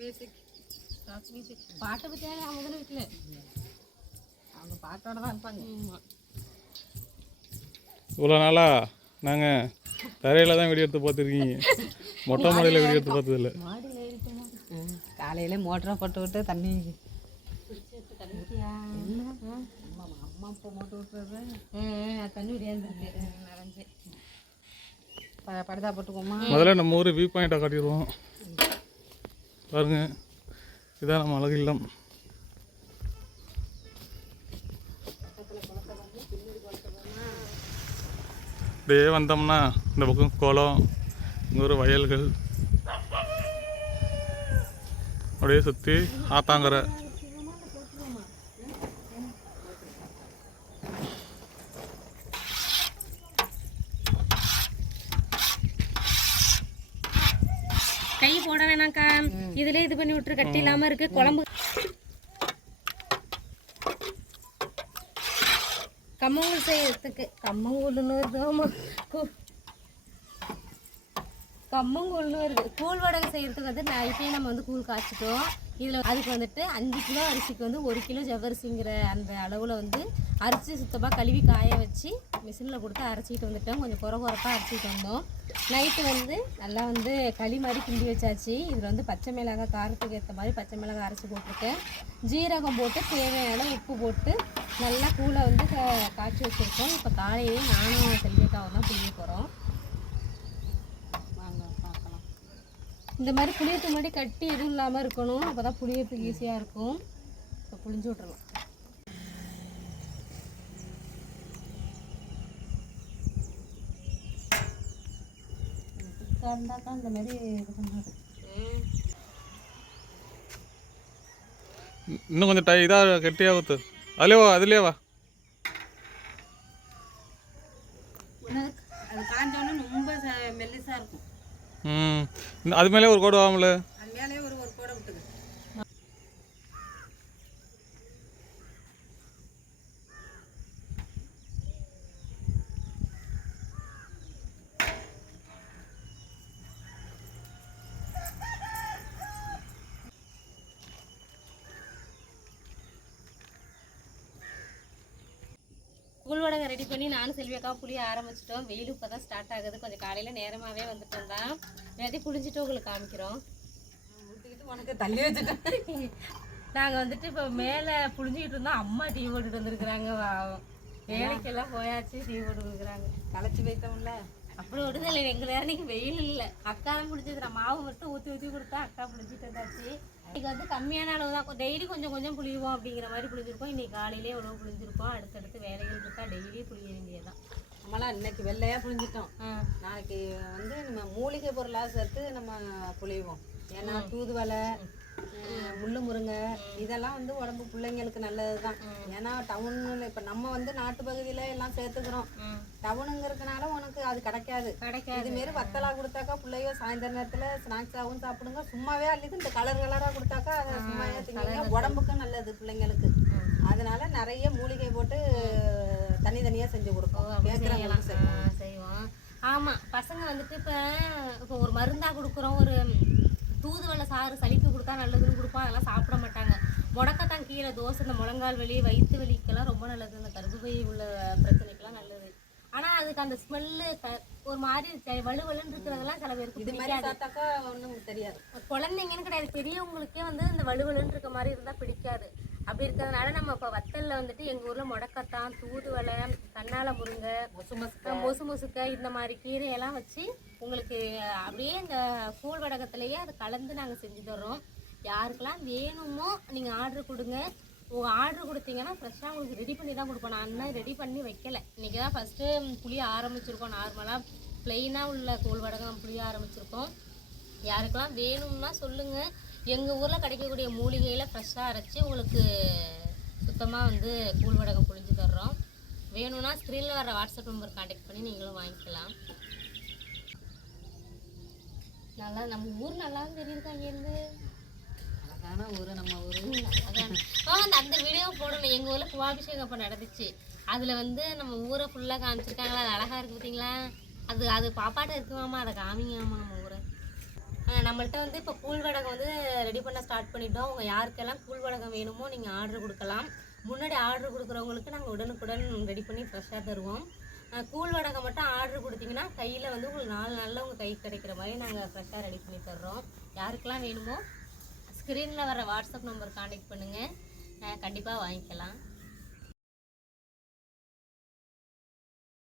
Music rock music பாட்டை பற்றியாலே அவங்க தானே வீட்டில் அவங்க பாட்டோட தான் இருப்பாங்க. இவ்வளோ நாளா நாங்கள் தரையில் தான் வீடியோ எடுத்து பார்த்துருக்கீங்க. மொட்டை மாடியில் வீடியோ எடுத்து பார்த்ததில்ல. மாடியில் ஏறிட்டோமா காலையில் மோட்டரை போட்டு விட்டு தண்ணி. அம்மா இப்போ மோட்டர் விட்டுறது தண்ணி விடியாந்துருக்கு நிறைஞ்சு ப படுதா போட்டுக்கோமா? முதல்ல நம்ம ஊர் வியூ பாயிண்ட்டை காட்டிடுவோம். பாருங்கள் இதான் நம்ம அழகு இல்லம். அப்படியே வந்தோம்னா இந்த பக்கம் குளம் இங்கே ஒரு வயல்கள். அப்படியே சுற்றி ஆத்தாங்கரை. போட வேணாம்க்கா. இதுல இது பண்ணி விட்டுரு. கட்டி இல்லாம இருக்கு. குழம்பு. கம்மங்கூழ் செய்யறதுக்கு. கம்மங்கூழ்னு வருது. கம்மங்கூழ்னு வருது. கூழ் வடகை செய்யறதுக்கு வந்து நைட்டே நம்ம வந்து கூழ் காய்ச்சிட்டோம். இதில் அதுக்கு வந்துட்டு அஞ்சு கிலோ அரிசிக்கு வந்து ஒரு கிலோ ஜவ்வரிசிங்கிற அந்த அளவில் வந்து அரிசி சுத்தமாக கழுவி காய வச்சு மிஷினில் கொடுத்து அரைச்சிட்டு வந்துட்டோம். கொஞ்சம் குறை குறைப்பாக அரைச்சிட்டு வந்தோம். நைட்டு வந்து நல்லா வந்து களி மாதிரி கிண்டி வச்சாச்சு. இதில் வந்து பச்சை மிளகாய் காரத்துக்கு ஏற்ற மாதிரி பச்சை மிளகாய் அரைச்சி போட்டிருக்கேன். ஜீரகம் போட்டு தேவையான உப்பு போட்டு நல்லா கூழை வந்து காய்ச்சி வச்சுருக்கோம். இப்போ காலையிலேயே நானும் செல்வியக்காவும் தான் புளிய போகிறோம் வாங்க பார்க்கலாம். இந்த மாதிரி புளியத்துக்கு முன்னாடி கட்டி எதுவும் இல்லாமல் இருக்கணும். அப்போ தான் புளியத்துக்கு ஈஸியாக இருக்கும். இப்போ புளிஞ்சு விட்றலாம் இருந்தாக்கா இந்த மாதிரி இது பண்ணாது இன்னும் கொஞ்சம் டை இதாக கெட்டியாக ஊற்று அதுலேயே வா அதுலேயே வா. அது காஞ்சோன்னு ரொம்ப மெல்லிசாக இருக்கும். ம் அது மேலே ஒரு கோடு வாங்கல அது மேலே ஒரு ஒரு கோடை விட்டுது கூழ்வடகை ரெடி பண்ணி நானும் செல்வியக்கா புளிய ஆரம்பிச்சிட்டோம். வெயில் இப்போ தான் ஸ்டார்ட் ஆகுது. கொஞ்சம் காலையில் நேரமாகவே வந்துட்டோம் தான். எல்லாத்தையும் புளிஞ்சிட்டு உங்களுக்கு காமிக்கிறோம். உனக்கு தள்ளி வச்சுட்டேன் நாங்கள் வந்துட்டு இப்போ மேலே புளிஞ்சிக்கிட்டு இருந்தோம். அம்மா டீ போட்டுட்டு வந்திருக்கிறாங்க வா- வேலைக்கெல்லாம் போயாச்சு டீ போட்டு இருக்கிறாங்க களைச்சி வைத்தோம்ல. அப்படி விடுதலை எங்கள் நேரம் வெயில் இல்லை. அக்கா தான் பிடிச்சது நான் மாவு மட்டும் ஊற்றி ஊற்றி கொடுத்தா அக்கா பிடிச்சிட்டு வந்தாச்சு. இன்னைக்கு வந்து கம்மியான அளவு தான் டெய்லி கொஞ்சம் கொஞ்சம் புளிவோம் அப்படிங்கிற மாதிரி புளிஞ்சிருக்கோம். இன்னைக்கு காலையிலே எவ்வளோ புளிஞ்சிருக்கோம். அடுத்தடுத்து வேலைகள் இருக்கா டெய்லி புளிய வேண்டியதுதான். நம்மளாம் இன்னைக்கு வெள்ளையாக புழிஞ்சிட்டோம் ஆ. நாளைக்கு வந்து நம்ம மூலிகை பொருளாக சேர்த்து நம்ம புளிவோம். ஏன்னா தூதுவளை அஹ், முள்ளு முருங்கை. இதெல்லாம் வந்து உடம்பு பிள்ளைங்களுக்கு நல்லது தான் ஏன்னா டவுனில் இப்போ நம்ம வந்து நாட்டு பகுதியில் எல்லாம் சேர்த்துக்கிறோம். டவுனுங்கிறதுனால உனக்கு அது கிடைக்காது. கிடைக்காது. இதுமாரி வத்தலா கொடுத்தாக்கா பிள்ளையோ சாயந்தர நேரத்தில் ஸ்நாக்ஸாகவும் சாப்பிடுங்க. சும்மாவே அள்ளிது இந்த கலர் கலராக கொடுத்தாக்கா அதை சும்மாவே திங்க உடம்புக்கும் நல்லது பிள்ளைங்களுக்கு. அதனால நிறைய மூலிகை போட்டு தனித்தனியாக செஞ்சு கொடுப்போம். கேட்குறவங்களுக்கு செய்வோம். ஆமாம் பசங்க வந்துட்டு இப்போ இப்போ ஒரு மருந்தாக கொடுக்குறோம். ஒரு தூதுவளை சாறு சளிக்கு கொடுத்தா நல்லதுன்னு கொடுப்போம். அதெல்லாம் சாப்பிட மாட்டாங்க. முடக்கத்தான் கீரை தோசை இந்த முழங்கால் வலி வயிற்று வலிக்கெல்லாம் ரொம்ப நல்லது. இந்த கர்ப்பப்பை உள்ள பிரச்சனைக்கெல்லாம் நல்லது. ஆனால் அதுக்கு அந்த ஸ்மெல்லு ஒரு மாதிரி வலுவலுன்னு இருக்கிறதெல்லாம் சில பேருக்கு இது மாதிரி ஒன்றும் தெரியாது. குழந்தைங்கன்னு கிடையாது. பெரியவங்களுக்கே வந்து இந்த வலுவலுன்னு இருக்க மாதிரி இருந்தால் பிடிக்காது. அப்படி இருக்கிறதுனால நம்ம இப்போ வத்தலில் வந்துட்டு எங்கள் ஊரில் முடக்கத்தான் தூதுவளை கண்ணால முருங்கை அப்புறம் மொசு மொசுக்க இந்த மாதிரி கீரையெல்லாம் வச்சு உங்களுக்கு அப்படியே இந்த கூழ் வடகத்திலேயே அதை கலந்து நாங்கள் செஞ்சு தர்றோம். யாருக்கெல்லாம் வேணுமோ நீங்கள் ஆர்டர் கொடுங்க. உங்கள் ஆர்டர் கொடுத்தீங்கன்னா ஃப்ரெஷ்ஷாக உங்களுக்கு ரெடி பண்ணி தான் கொடுப்போம். நான் இன்னும் ரெடி பண்ணி வைக்கல. இன்றைக்கி தான் ஃபஸ்ட்டு புளிய ஆரம்பிச்சிருக்கோம். நார்மலாக ப்ளெயினாக உள்ள கூழ் வடகம் புளிய ஆரம்பிச்சிருக்கோம். யாருக்கெல்லாம் வேணும்னா சொல்லுங்கள் எங்கள் ஊரில் கிடைக்கக்கூடிய மூலிகையில் ஃப்ரெஷ்ஷாக அரைச்சி உங்களுக்கு சுத்தமாக வந்து கூழ் வடகம் புழிஞ்சு தர்றோம். வேணும்னா ஸ்க்ரீனில் வர வாட்ஸ்அப் நம்பர் காண்டாக்ட் பண்ணி நீங்களும் வாங்கிக்கலாம். நல்லா நம்ம ஊர் நல்லா தெரியுது அங்கேருந்து அழகான ஊர் நம்ம ஊர். ஆ, அந்த- அந்த வீடியோ போடணும். எங்கள் ஊரில் குவாபிஷேகம் அப்போ நடந்துச்சு. அதில் வந்து நம்ம ஊரை ஃபுல்லாக காமிச்சிருக்காங்களா? அது அழகாக இருக்குது பார்த்தீங்களா அது அது பாப்பாட்ட இருக்குமாமா? அதை காமிங்கம்மா நம்ம நம்மள்ட்ட வந்து இப்போ கூழ் வடகம் வந்து ரெடி பண்ண ஸ்டார்ட் பண்ணிட்டோம். உங்கள் யாருக்கெல்லாம் கூழ் வடகம் வேணுமோ நீங்கள் ஆர்டர் கொடுக்கலாம். முன்னாடி ஆர்டர் கொடுக்குறவங்களுக்கு நாங்கள் உடனுக்குடன் ரெடி பண்ணி ஃப்ரெஷ்ஷாக தருவோம். கூழ்வடகம் கூழ் மட்டும் ஆர்டர் கொடுத்தீங்கன்னா கையில் வந்து உங்களுக்கு நாலு நாளில் உங்கள் கை கிடைக்கிற மாதிரி நாங்கள் ஃப்ரெஷ்ஷாக ரெடி பண்ணி தர்றோம். யாருக்கெல்லாம் வேணுமோ ஸ்க்ரீனில் வர வாட்ஸ்அப் நம்பர் காண்டாக்ட் பண்ணுங்கள் கண்டிப்பாக வாங்கிக்கலாம்.